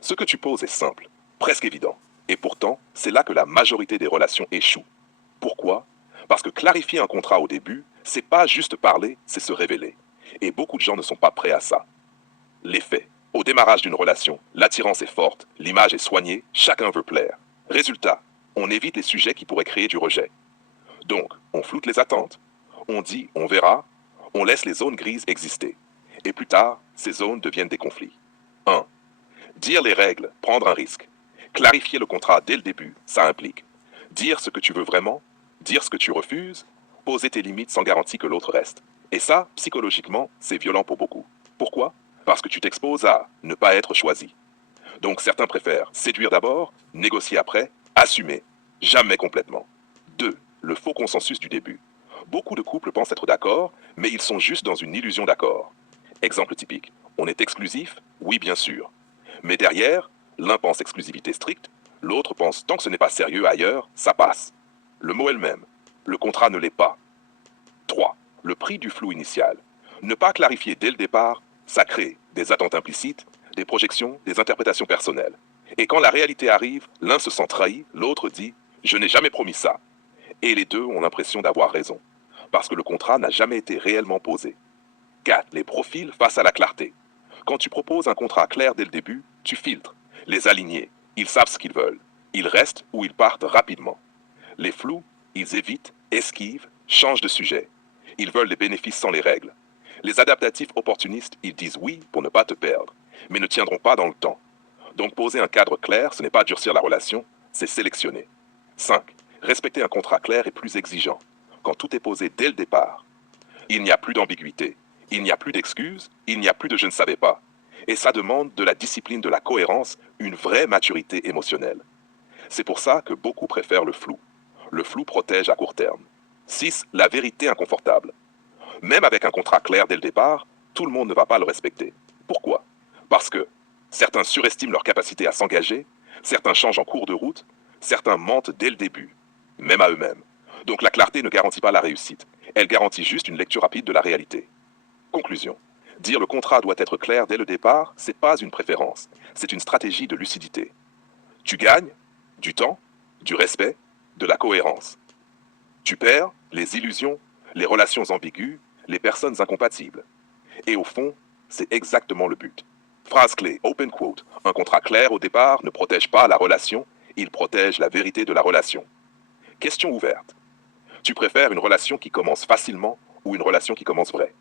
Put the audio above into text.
Ce que tu poses est simple, presque évident. Et pourtant, c'est là que la majorité des relations échouent. Pourquoi? Parce que clarifier un contrat au début, c'est pas juste parler, c'est se révéler. Et beaucoup de gens ne sont pas prêts à ça. Les faits. Au démarrage d'une relation, l'attirance est forte, l'image est soignée, chacun veut plaire. Résultat, on évite les sujets qui pourraient créer du rejet. Donc, on floute les attentes. On dit on verra, on laisse les zones grises exister. Et plus tard, ces zones deviennent des conflits. 1. Dire les règles, prendre un risque. Clarifier le contrat dès le début, ça implique dire ce que tu veux vraiment, dire ce que tu refuses, poser tes limites sans garantie que l'autre reste. Et ça, psychologiquement, c'est violent pour beaucoup. Pourquoi? Parce que tu t'exposes à ne pas être choisi. Donc certains préfèrent séduire d'abord, négocier après, assumer, jamais complètement. 2. Le faux consensus du début. Beaucoup de couples pensent être d'accord, mais ils sont juste dans une illusion d'accord. Exemple typique. On est exclusif? Oui, bien sûr. Mais derrière, l'un pense exclusivité stricte, l'autre pense tant que ce n'est pas sérieux ailleurs, ça passe. Le mot est le même. Le contrat ne l'est pas. 3. Le prix du flou initial. Ne pas clarifier dès le départ, ça crée des attentes implicites, des projections, des interprétations personnelles. Et quand la réalité arrive, l'un se sent trahi, l'autre dit ⁇ Je n'ai jamais promis ça ⁇ Et les deux ont l'impression d'avoir raison, parce que le contrat n'a jamais été réellement posé. 4. Les profils face à la clarté. Quand tu proposes un contrat clair dès le début, tu filtres. Les alignés, ils savent ce qu'ils veulent. Ils restent ou ils partent rapidement. Les flous, ils évitent, esquivent, changent de sujet. Ils veulent les bénéfices sans les règles. Les adaptatifs opportunistes, ils disent oui pour ne pas te perdre, mais ne tiendront pas dans le temps. Donc poser un cadre clair, ce n'est pas durcir la relation, c'est sélectionner. 5. Respecter un contrat clair est plus exigeant. Quand tout est posé dès le départ, il n'y a plus d'ambiguïté, il n'y a plus d'excuses, il n'y a plus de je ne savais pas. Et ça demande de la discipline, de la cohérence, une vraie maturité émotionnelle. C'est pour ça que beaucoup préfèrent le flou. Le flou protège à court terme. 6. La vérité inconfortable. Même avec un contrat clair dès le départ, tout le monde ne va pas le respecter. Pourquoi? Parce que certains surestiment leur capacité à s'engager, certains changent en cours de route, certains mentent dès le début, même à eux-mêmes. Donc la clarté ne garantit pas la réussite, elle garantit juste une lecture rapide de la réalité. Conclusion. Dire le contrat doit être clair dès le départ, c'est pas une préférence, c'est une stratégie de lucidité. Tu gagnes du temps, du respect, de la cohérence. Tu perds les illusions, les relations ambiguës, les personnes incompatibles. Et au fond, c'est exactement le but. Phrase clé, open quote. Un contrat clair au départ ne protège pas la relation, il protège la vérité de la relation. Question ouverte. Tu préfères une relation qui commence facilement ou une relation qui commence vraie?